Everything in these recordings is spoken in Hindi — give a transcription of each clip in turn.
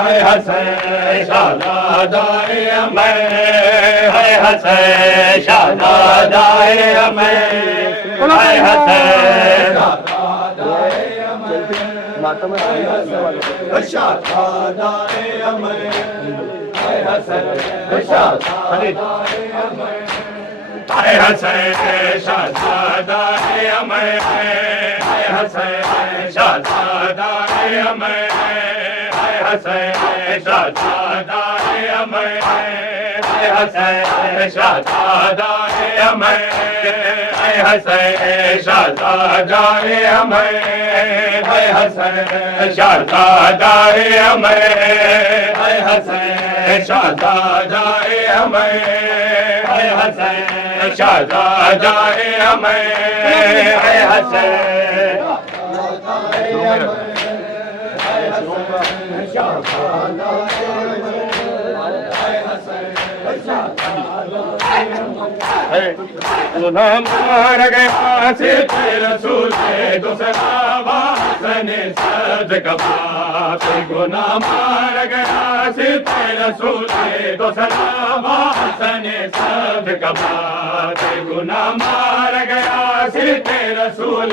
है हसन शहजादाए अमर, है हसन शहजादाए अमर, है हसन शहजादाए अमर, है हसन शहजादाए अमर, है हसन शहजादाए अमर, है हसन शहजादाए अमर, है हसन शहजादाए अमर, है हसन शहजादाए अमर, है हसन शहजादाए अमर, है हसन शहजादाए अमर, है हसन शहजादाए अमर, है हसन शहजादाए अमर, है हसन गुलाम मार गया से रसूल दूसरा वासन सद कबाब, गुलाम मार गया से रसूल दूसरा वासन सद कबाब, गुलाम मार गया से रसूल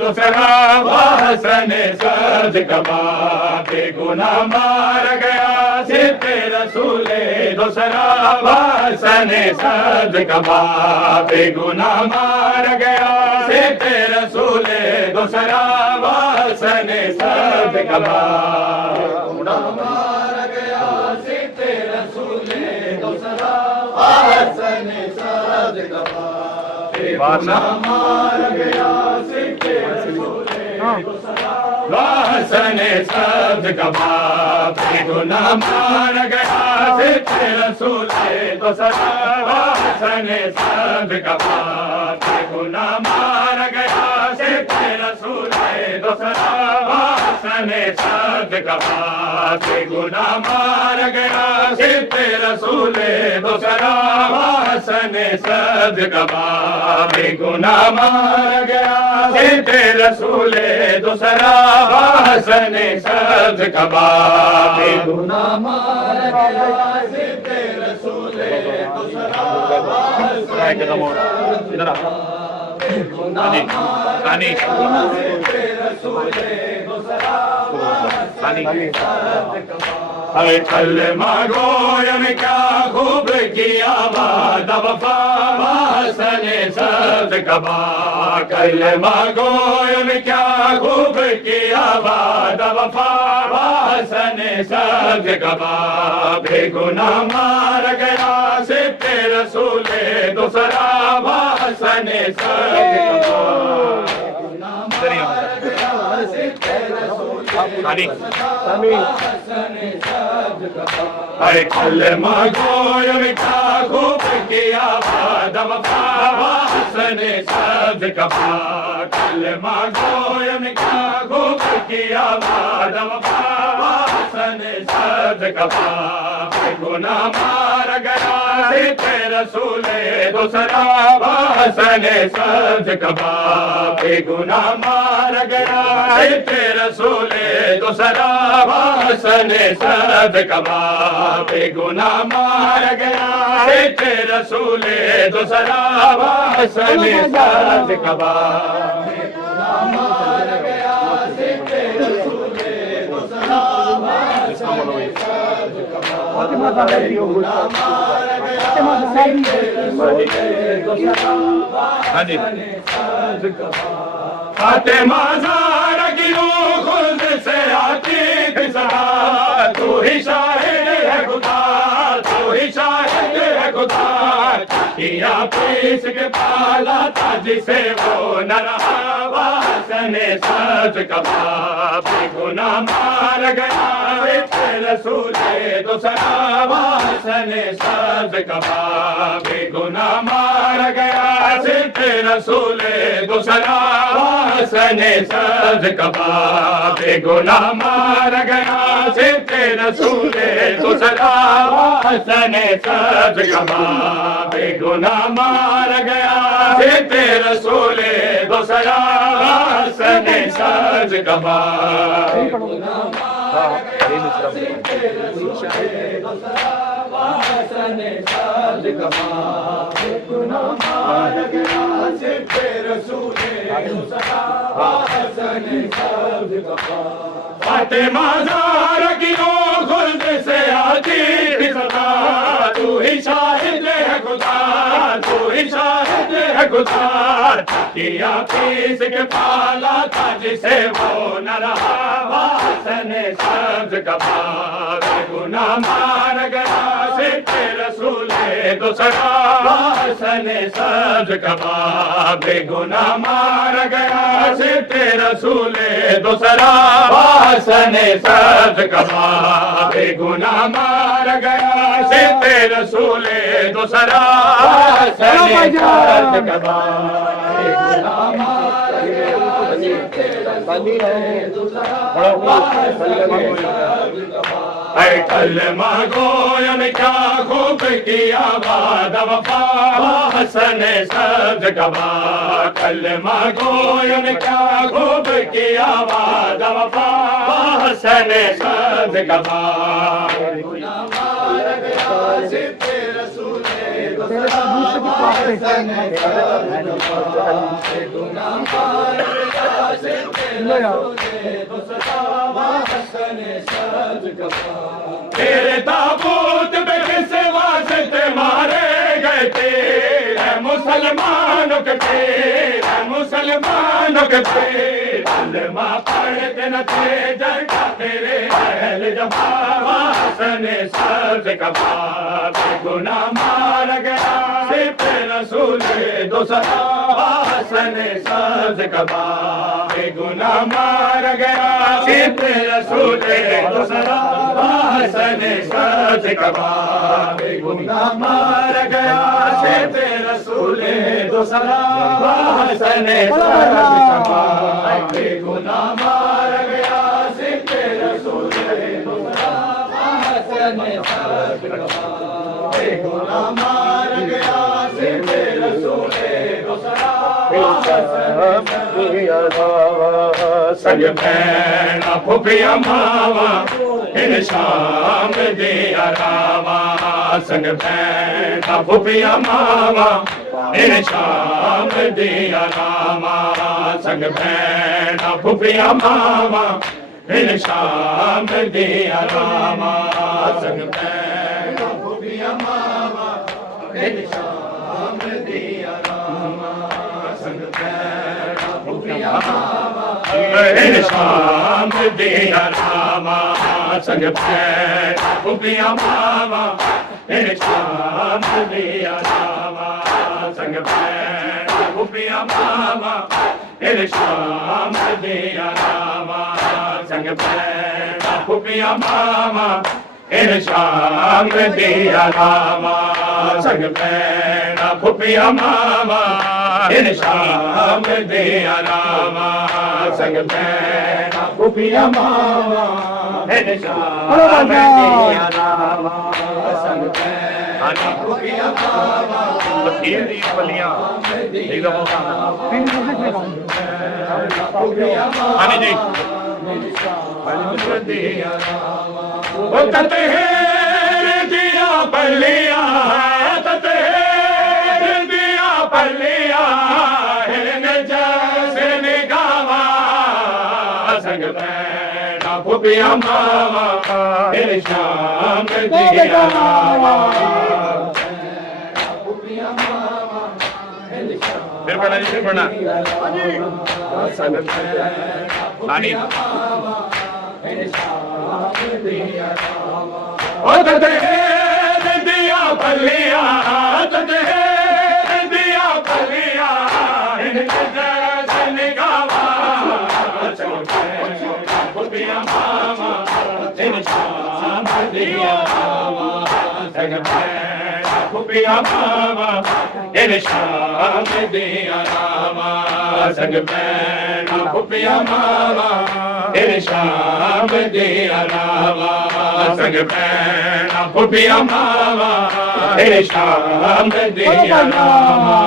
दूसरा वासन सद कबाब, गुलाम मार गया से रसूल दूसरा वासन सद कबाब, गुनाह मार गया से रसूले दूसरा वासन सद कबाब, गुनाह मार गया से रसूले दूसरा वासन सद कबाब, गुनाह मार गया से रसूले दूसरा वासन सद कबाब, गुनाह मार गया से रसूले दूसरा वासन सद कबाब, गुनाह मार गया से रसूले दूसरा वासन सद कबाब, गुनाह मार गया से रसूले दूसरा वासन सद कबाब, गुनाह मार गया से रसूले दूसरा वासन सद कबाब, गुनाह मार गया से रसूले दूसरा इधर अरे कलमा गोयम क्या खूब किया बाद वफा वासन सद कबाब, कलमा गोयम क्या खूब किया बाद वफा वासन सद कबाब, गुनाह मार गया से रसूले दूसरा वासन सद कबाब, गुनाह मार गया से अरे कलमा गोयम क्या खूब किया बाद वफा वासन सद कबाब, कलमा गोयम क्या खूब किया बाद वफा वासन सद कबाब, गुनाह मार गया से रसूले दूसरा वासन सद कबाब, गुनाह मार गया से रसूले दूसरा वासन सद कबाब, गुनाह मार गया से रसूले दूसरा वासन सद कबाब, गुनाह मार गया से रसूले दूसरा वासन सद कबाब, गुनाह मार गया से रसूले दूसरा वासन सद कबाब, फातिमा ज़हरा की रूह खुद से आती थी सदा, तू ही शाहिद है खुदा, तू ही शाहिद है खुदा, किया पीस के पाला था जिसे वो न रहा वासन सद कबाब, गुनाह मार गया रसूले दूसरा वासन सद कबाब, गुनाह मार गया रसूले दूसरा वासन सद कबाब, गुनाह मार गया रसूले दूसरा वासन सद कबाब, गुनाह मार गया रसूले दूसरा वासन सद कबाब, गुनाह फातिमा ज़हरा की खुल्द से आती थी सदा, तू ही शाहिद है खुदा, तू ही शाहिद है खुदा। किया फीस के पाला था जिसे वो न रहा, वासन सब्ज कबा गुनाह मार गया सिद्दे रसूल दूसरा, वासन सब्ज कबा बेगुनाह मार गया सिद्दे रसूल दूसरा, वासन सब्ज कबा बेगुनाह मार गया सिद्दे रसूल दूसरा, वासन सब्ज कबा बेगुनाह मार गया कलमा गोयन क्या खूब किया बाद वफा, हसन सब्ज कबा कलमा गोयन क्या खूब किया बाद वफा, हसन सब्ज कबा तेरे ताबूत पे किस वास्ते मारे गए थे मुसलमानों के तेरे मुसलमानों के कलमा पढ़ते न थे जरका तेरे अहल जफा, वासन सब्ज कबा गुनाह मार गया सिद्दे रसूल दूसरा, वासन सब्ज कबा गुनाह मार गया सिद्दे रसूल दूसरा, वासन सब्ज कबा गुनाह मार गया सिद्दे रसूल दूसरा, वासन सब्ज कबा गुनाह मार गया सिद्दे रसूल दूसरा, वासन सब्ज कबा गुनाह मार गया सिद्दे रसूल दूसरा, संग भैना फुफिया मावा इन शाम दिया रावा, संग भैना फुफिया मावा इन शाम दिया रावा, संग भैना फुफिया मावा इन शाम दिया रावा, संग भैना फुफिया मावा इन शाम दिया रावा, संग भैना फुफिया इन शाम दिया रामा, संग भैना फुफिया मावा इन शाम दिया रामा, संग भैना फुफिया मावा इन शाम दिया रामा, संग भैना फुफिया मावा इन शाम दिया रामा, संग भैना फुफिया मावा इन शाम दिया रामा, संग भैना फुफिया मावा इन शाम दिया रामा, संग भैना फुफिया मावा तेरी पलियां एकदम आने जी दिया रामा, वो कहते हैं दिया पलियां दिया पलियां जैसे निगावा, संग भैना फुफिया मावा इन शाम दिया रामा, फिर पढ़ना जी फिर पढ़ना संग भैना ओ दिया पलिया दिया पलिया जैसे निगावा, फुफिया मावा इन शाम दिया रामा, संग भैना फुफिया मावा इन शाम दिया रामा, संग भैना फुफिया मावा इन शाम दिया रामा, संग भैना फुफिया मावा इन शाम दिया रामा,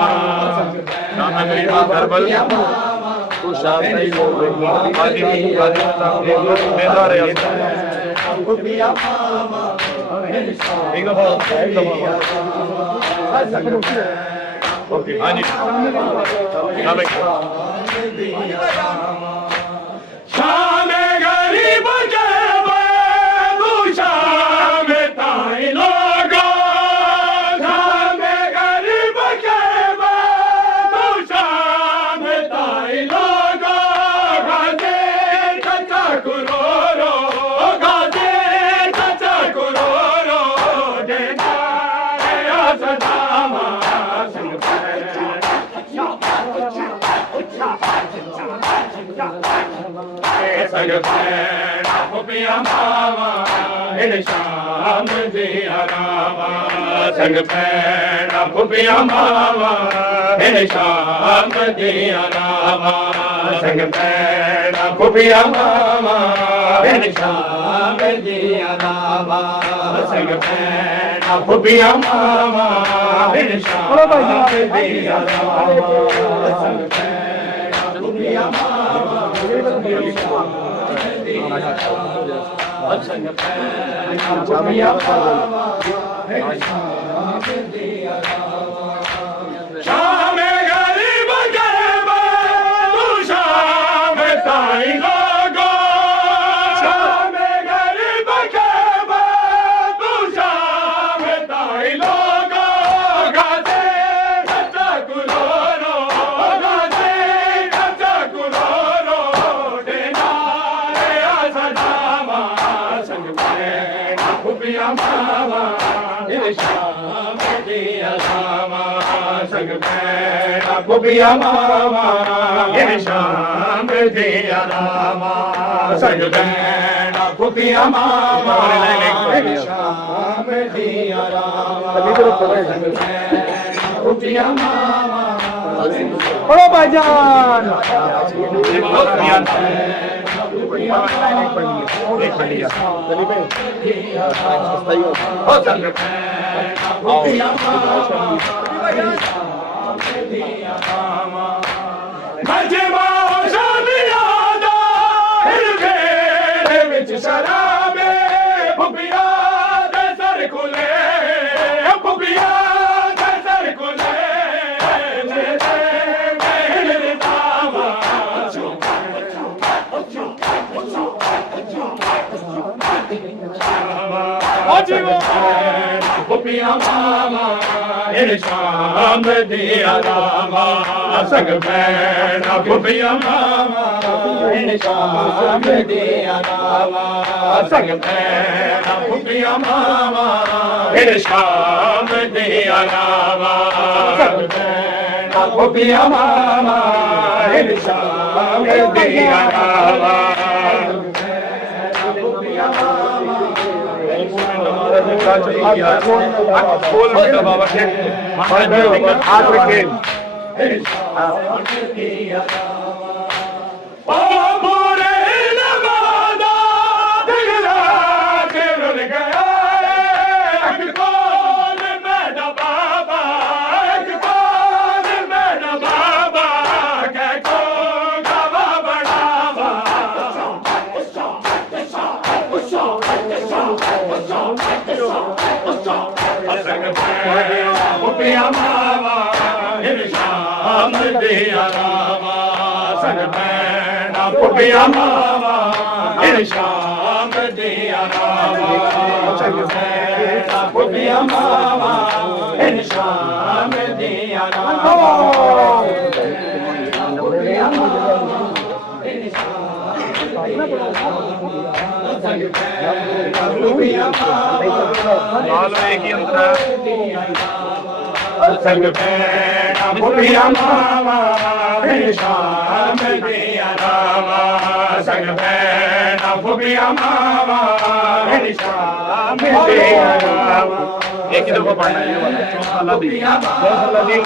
एक ही दफा पढ़ना है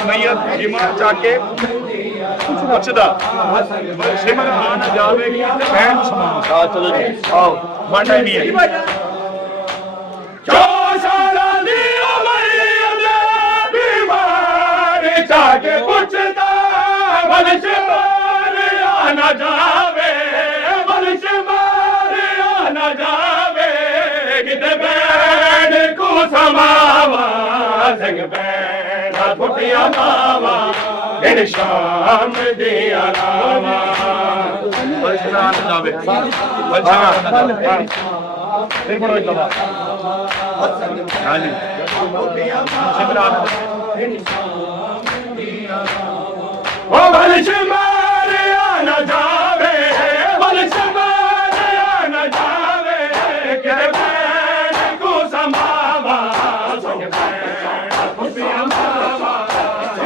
मैयत जाके पुछदा सिमर आन जावे की बहन समान चलो जी आओ पढ़ना नहीं है जाके पुछदा जावे बलश मारिया न जावे किते बैठ को समावा संग बैठ फुटिया मावा इन शाम दिया नामा बलश न जावे बलश न जावे हाँ जी ओ बलश मारिया न जावे बलश मारिया न जावे के बैठ को समावा संग बैठ फुटिया मावा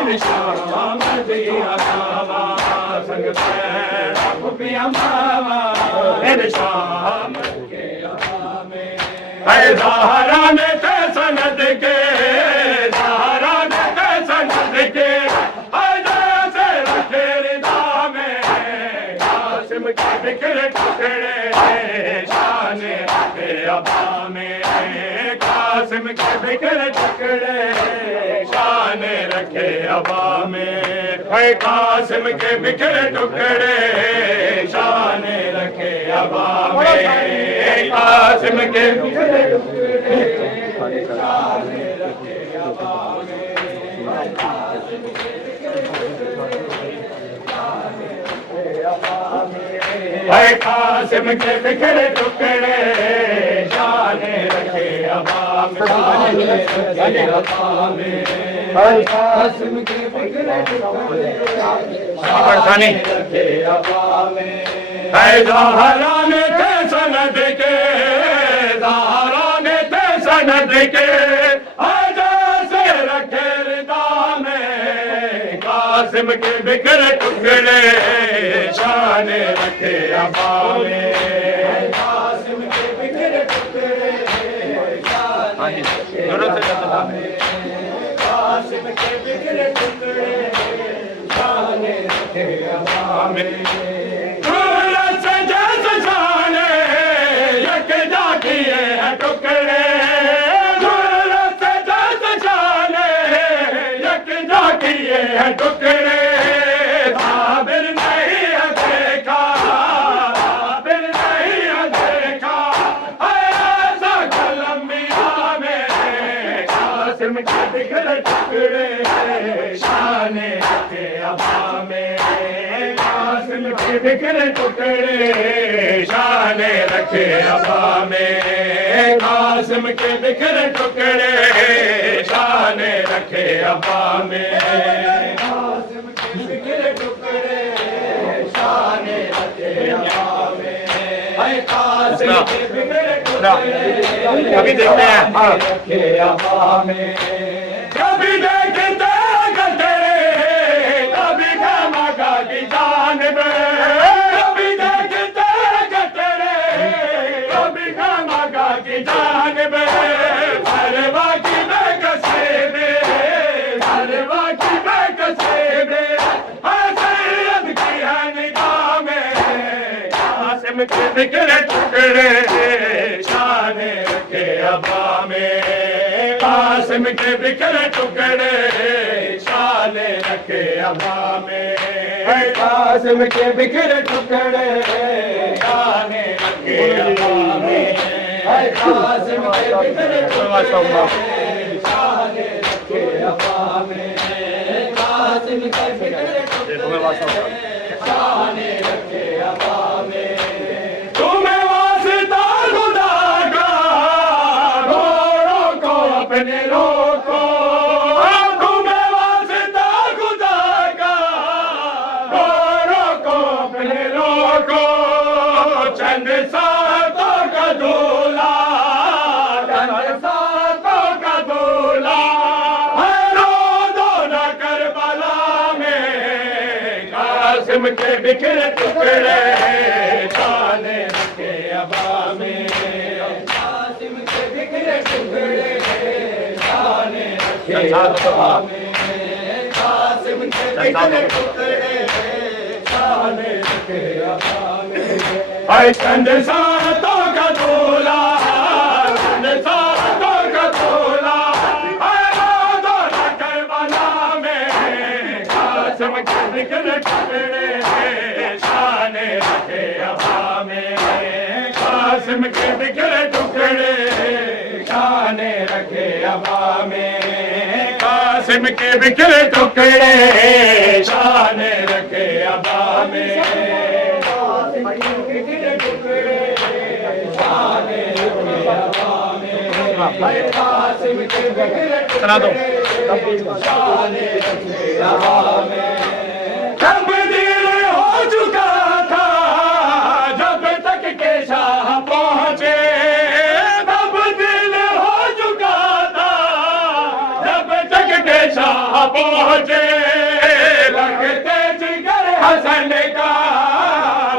इन शाम दिया नामा संग बैठ फुटिया मावा इन शाम ज़हरा ने ते सनद के ज़हरा ने ते सनद के जैसे रखे रिदा में कासिम के बिखरे टुकड़े शान रखे अबा में कासिम के बिखरे टुकड़े शान रखे अबा में है कासिम के बिखरे टुकड़े शान रखे अबा में कासिम के बिखरे टुकड़े शान रखे अबा में है कासिम के बिखरे टुकड़े शान रखे अबा में है कासिम के बिखरे टुकड़े शान रखे अबा में है ज़हरा ने ते सनद के ज़हरा ने ते सनद के जैसे रखे रिदा में कासिम के बिखरे टुकड़े शान रखे अबा में कासिम के बिखरे टुकड़े शान रखे अबा में कासिम के बिखरे टुकड़े शान रखे अबा में टुकड़े टुकड़े साबिर नहीं देखा साबिर नहीं देखा ऐसा कलम मिला में कासिम के बिखरे टुकड़े शान रखे अबा में कासिम के बिखरे टुकड़े शान रखे अबा में कासिम के बिखरे टुकड़े शान रखे अबा में कासिम के बिखरे टुकड़े शान रखे अबा में है कासिम के बिखरे टुकड़े अभी देखते हैं रखे अबा में कभी देखते तेरे कभी खामगा की जानिब कभी देखते तेरे कभी खामगा की जानिब परवा की बेकसे में परवा की बेकसे में सैयद की है निगाह में कासिम के बिखरे टुकड़े शान रखे अबा में कासिम के बिखरे टुकड़े शान रखे अबा में कासिम के बिखरे टुकड़े शान रखे अबा में कासिम के बिखरे टुकड़े शान रखे अबा में कासिम के बिखरे टुकड़े शान रखे अबा में तुम्हें वास्ता खुदा का घोड़ों को अपने रोको तुम्हें वास्ता खुदा का घोड़ों को अपने रोको चंद सातों का दूल्हा चंद सातों का दूल्हा रो दो न करबला में कासिम के बिखरे टुकड़े शान रखे अबा में कासिम के बिखरे टुकड़े शान रखे अबा में कासिम के बिखरे टुकड़े शान रखे अबा में ऐ चंद सातों का दूल्हा चंद सातों का दूल्हा दो न करबला में कासिम के बिखरे टुकड़े शान कासिम के बिखरे टुकड़े शान रखे हवा में, कासिम के बिखरे टुकड़े शान रखे हवा में, सुना दो जब दिल हो चुका था, जब तक के शाह पहुंचे, तब दिल हो चुका था, जब तक के शाह पहुंचे, लगते जिगर हसन का,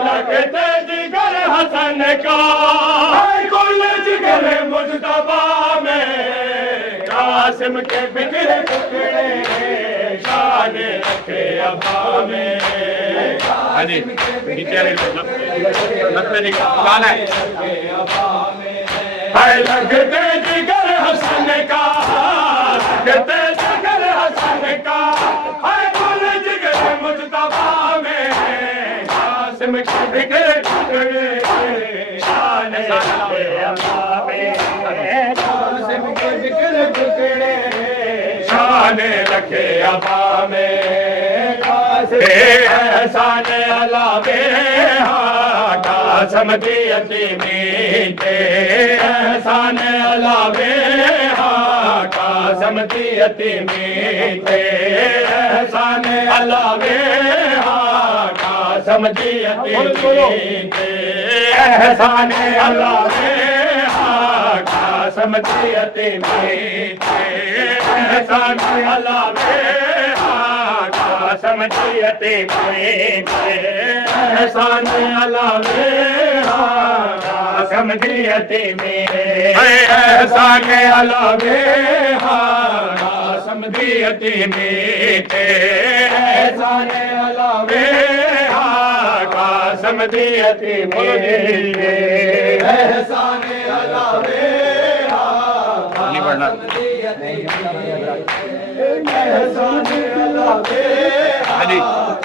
लगते जिगर हसन का, कुल जिगर मुस्तफा में, कासिम के बिखरे टुकड़े शान रखे हवा में। हाँ जी, नीचे गाना है। लगते जिगर हसन का, लगते जिगर हसन का, कुल जिगर मुस्तफा में, कासिम के बिखरे टुकड़े शान रखे हवा में, कासिम के बिखरे टुकड़े शान रखे हवा में, एहसान अलावे कासिम दी यतीमी, एहसान अलावे कासिम दी यतीमी, एहसान अलावे कासिम दी यतीमी, एहसान अलावे कासिम दी यतीमी, एहसान अलावे कासिम दी यतीमी, एहसान अलावे कासिम दी यतीमी, एहसान अलावे कासिम दी यतीमी, एहसान अलावे कासिम दी यतीमी, एहसान अलावे नहीं पढ़ना, एहसान अलावे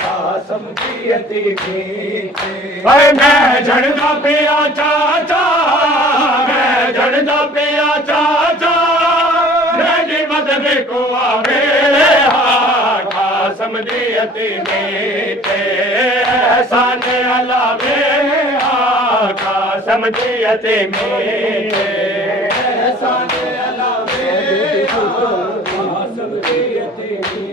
कासिम दी यतीमी, मैं झड़दा पिया चाचा, मैं झड़दा पिया चाचा, मेरी मदद को आवे कासिम दी यतीमी, एहसान अलावे कासिम दी यतीमी, एहसान अलावे कासिम दी यतीमी,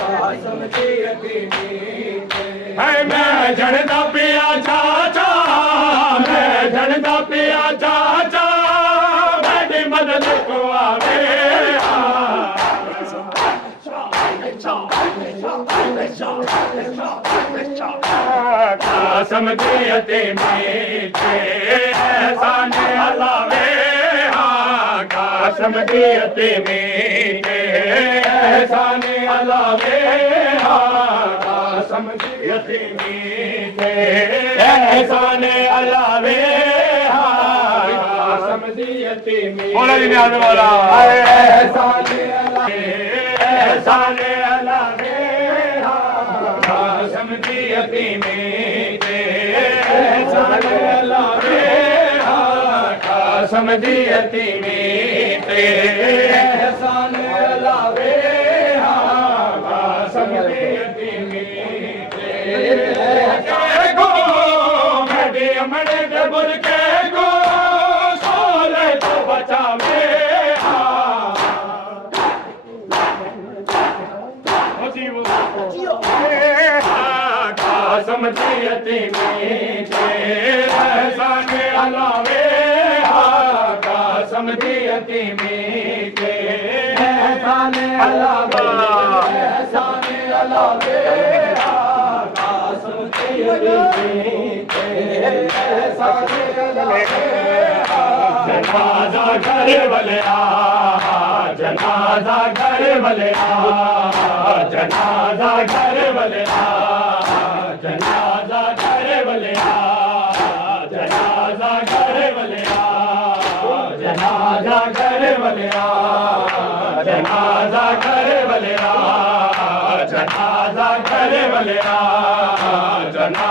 कासिम दी यतीमी, मैं झड़दा पिया चाचा, मैं झड़दा पिया चाचा, मेरी मदद को आवे कासिम दी यतीमी, एहसान अलावे कासिम दी यतीमी, एहसान अलावे कासिम दी यतीमी, एहसान अलावे कासिम दी यतीमी, बोला जी नियाज़ वाला, एहसान अलावे कासिम दी यतीमी, एहसान अलावे कासिम दी यतीमी, एहसान अलावे कासिम दी यतीमी, मड़े दे बुरके को सोले तो बचावे, कासिम दी यतीमी, एहसान अलावे कासिम दी यतीमी, एहसान अलावे, एहसान अलावे कासिम दी यतीमी, एहसान अलावे, जनाजा घर वाले जनाजा घर वाले जनाजा घर वाले जनाजा घर वाले जनाजा घर वाले जनाजा घर वाले जनाजा घर वाले जनाजा घर वाले जना